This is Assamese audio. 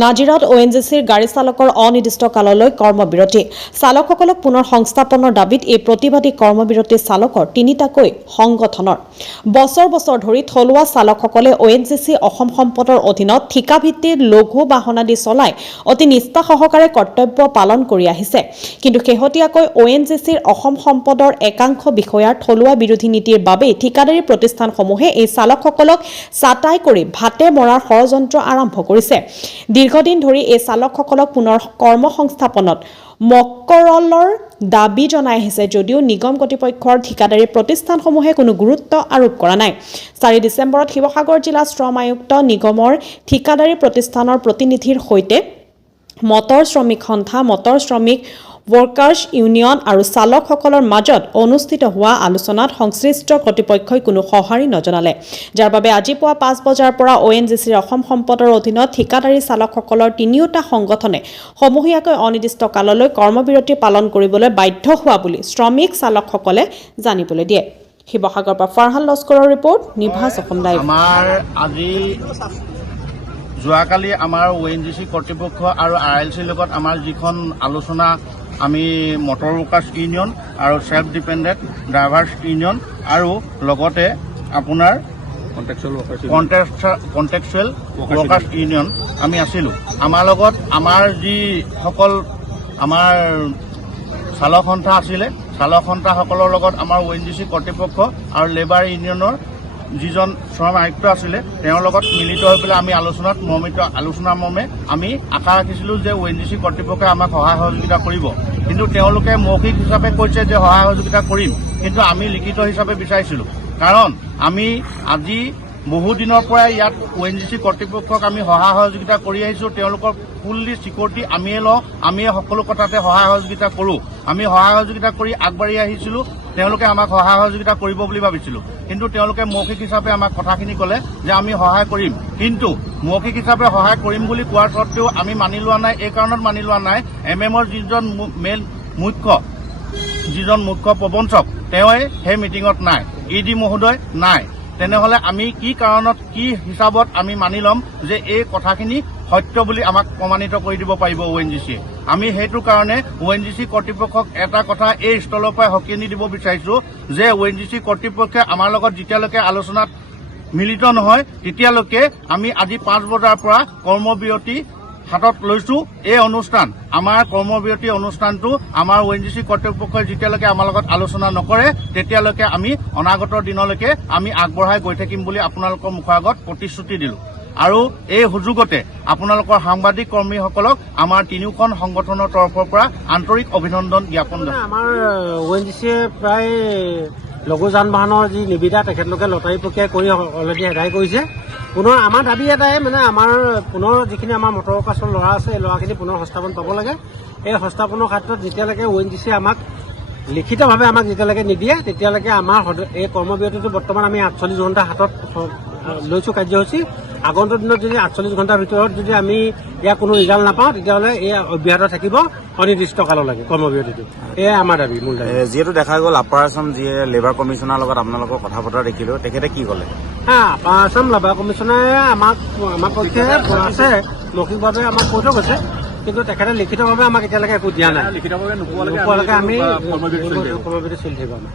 নাজিৰাত ONGCৰ গাড়ী চালকৰ অনিৰ্দিষ্ট কাললৈ কৰ্মবিৰতি চালকসকলক পুনৰ সংস্থাপনৰ দাবীত এই প্ৰতিবাদী কৰ্মবিৰতি চালকৰ তিনিটাকৈ সংগঠনৰ বছৰ বছৰ ধৰি থলুৱা চালকসকলে ONGC অসম সম্পদৰ অধীনত ঠিকাভিত্তিক লঘু বাহনাদি চলাই অতি নিষ্ঠা সহকাৰে কৰ্তব্য পালন কৰি আহিছে কিন্তু শেহতীয়াকৈ ONGCৰ অসম সম্পদৰ একাংশ বিষয়াৰ থলুৱা বিৰোধী নীতিৰ বাবে ঠিকাদাৰী প্ৰতিষ্ঠানসমূহে এই চালকসকলক চাটাই কৰি ভাতে মৰাৰ ষড়যন্ত্ৰ আৰম্ভ কৰিছে দীৰ্ঘদিন ধৰি এই চালকসকলক পুনৰ কৰ্মসংস্থাপনত মক্কৰৰ দাবী জনাই আহিছে যদিও নিগম কৰ্তৃপক্ষৰ ঠিকাদাৰী প্ৰতিষ্ঠানসমূহে কোনো গুৰুত্ব আৰোপ কৰা নাই 4 ডিচেম্বৰত শিৱসাগৰ জিলা শ্ৰম আয়ুক্ত নিগমৰ ঠিকাদাৰী প্ৰতিষ্ঠানৰ প্ৰতিনিধিৰ সৈতে মটৰ শ্ৰমিক সন্থা মটৰ শ্ৰমিক ৱৰ্কাৰ্ছ ইউনিয়ন আৰু চালকসকলৰ মাজত অনুষ্ঠিত হোৱা আলোচনাত সংশ্লিষ্ট কৰ্তৃপক্ষই কোনো সঁহাৰি নজনালে যাৰ বাবে আজি পুৱা 5 বজাৰ পৰা ONGCৰ অসম সম্পদৰ অধীনত ঠিকাদাৰী চালকসকলৰ তিনিওটা সংগঠনে সমূহীয়াকৈ অনিৰ্দিষ্ট কাললৈ কৰ্মবিৰতি পালন কৰিবলৈ বাধ্য হোৱা বুলি শ্ৰমিক চালকসকলে জানিবলৈ দিয়ে শিৱসাগৰৰ পৰা ফাৰহান লস্কৰৰ ৰিপৰ্ট নিভাজ অসম লাইভ আমাৰ আজি যোৱাকালি আমাৰ ONGC কৰ্তৃপক্ষ আৰু RLCৰ লগত আমাৰ যিখন আলোচনা আমি মটৰ ৱৰ্কাৰ্ছ ইউনিয়ন আৰু সেল্ফ ডিপেণ্ডেণ্ট ড্ৰাইভাৰ্ছ ইউনিয়ন আৰু লগতে আপোনাৰ কণ্ট্ৰেকচুৱেল ৱৰ্কাৰ্ছ ইউনিয়ন আমি আছিলোঁ আমাৰ লগত আমাৰ যিসকল আমাৰ চালক সন্থা আছিলে চালক সন্থাসকলৰ লগত আমাৰ ONGC কৰ্তৃপক্ষ আৰু লেবাৰ ইউনিয়নৰ যিজন শ্ৰম আয়ুক্ত আছিলে তেওঁৰ লগত মিলিত হৈ পেলাই আমি আলোচনাৰ মৰ্মে আমি আশা ৰাখিছিলোঁ যে ONGC কৰ্তৃপক্ষই আমাক সহায় সহযোগিতা কৰিব কিন্তু তেওঁলোকে মৌখিক হিচাপে কৈছে যে সহায় সহযোগিতা কৰিম কিন্তু আমি লিখিত হিচাপে বিচাৰিছিলোঁ কাৰণ আমি আজি বহু দিনৰ পৰা ইয়াত ONGC কৰ্তৃপক্ষক আমি সহায় সহযোগিতা কৰি আহিছোঁ তেওঁলোকৰ ফুল্লি চিকিউৰিটি আমিয়ে লওঁ আমিয়ে সকলো কথাতে সহায় সহযোগিতা কৰোঁ আমি সহায় সহযোগিতা কৰি আগবাঢ়ি আহিছিলোঁ তেওঁলোকে আমাক সহায় সহযোগিতা কৰিব বুলি ভাবিছিলোঁ কিন্তু তেওঁলোকে মৌখিক হিচাপে আমাক কথাখিনি ক'লে যে আমি সহায় কৰিম কিন্তু মৌখিক হিচাপে সহায় কৰিম বুলি কোৱাৰ স্বত্তেও আমি মানি লোৱা নাই এই কাৰণত মানি লোৱা নাই MMৰ যিজন মুখ্য প্ৰবঞ্চক তেওঁৱে সেই মিটিঙত নাই ED মহোদয় নাই তেনেহলে আমি কি কাৰণত কি হিচাপত আমি মানি ল'ম যে এই কথাখিনি সত্য বুলি আমাক প্ৰমাণিত কৰি দিব পাৰিব ONGCয়ে আমি সেইটো কাৰণে ONGC কৰ্তৃপক্ষক এটা কথা এই স্থলৰ পৰা হকিনি দিব বিচাৰিছো যে ONGC কৰ্তৃপক্ষে আমাৰ লগত যেতিয়ালৈকে আলোচনাত মিলিত নহয় তেতিয়ালৈকে আমি আজি 5 বজাৰ পৰা কৰ্মবিৰতি হাতত লৈছো এই অনুষ্ঠান আমাৰ কৰ্মবিৰতি অনুষ্ঠানটো আমাৰ ONGC কৰ্তৃপক্ষই যেতিয়ালৈকে আমাৰ লগত আলোচনা নকৰে তেতিয়ালৈকে আমি অনাগত দিনলৈকে আমি আগবঢ়াই গৈ থাকিম বুলি আপোনালোকৰ মুখৰ আগত প্ৰতিশ্ৰুতি দিলো আৰু এই সুযোগতে আপোনালোকৰ সাংবাদিক কৰ্মীসকলক আমাৰ তিনিওখন সংগঠনৰ তৰফৰ পৰা আন্তৰিক অভিনন্দন জ্ঞাপন কৰিছো আমাৰ ONGCয়ে প্ৰায় লঘু যান বাহনৰ যি নিবিদা তেখেতলোকে লটাৰী প্ৰক্ৰিয়া কৰি অলৰেডি এদায় কৰিছে পুনৰ আমাৰ দাবী এটাই মানে আমাৰ পুনৰ যিখিনি আমাৰ মটৰ ৱৰ্কাৰ্ছৰ ল'ৰা আছে এই ল'ৰাখিনি পুনৰ সংস্থাপন পাব লাগে এই সংস্থাপনৰ ক্ষেত্ৰত যেতিয়ালৈকে ONGCয়ে আমাক লিখিতভাৱে আমাক যেতিয়ালৈকে নিদিয়ে তেতিয়ালৈকে আমাৰ এই কৰ্মবিৰতিটো বৰ্তমান আমি 48 ঘণ্টা হাতত লৈছোঁ কাৰ্যসূচী আগন্তুক দিনত যদি 48 ঘণ্টাৰ ভিতৰত যদি আমি ইয়াৰ কোনো ৰিজাল্ট নাপাওঁ তেতিয়াহ'লে এই অব্যাহত থাকিব অনিৰ্দিষ্ট কাললৈকে কৰ্মবিৰতিটো এয়াই আমাৰ দাবী মূল দাবী যিহেতু দেখা গ'ল আপাৰ আছাম যিয়ে লেবাৰ কমিশ্যনাৰৰ লগত আপোনালোকৰ কথা বতৰা দেখিলোঁ তেখেতে কি ক'লে আপাৰ আছাম লেবাৰ কমিশ্যনাৰে আমাৰ পক্ষে আছে মৌখিকভাৱে আমাক কৈ থৈ গৈছে কিন্তু তেখেতে লিখিতভাৱে আমাক এতিয়ালৈকে একো দিয়া নাই লিখিতভাৱে নোপোৱালৈকে আমি কৰ্মবিৰতি চলি থাকিব আমাৰ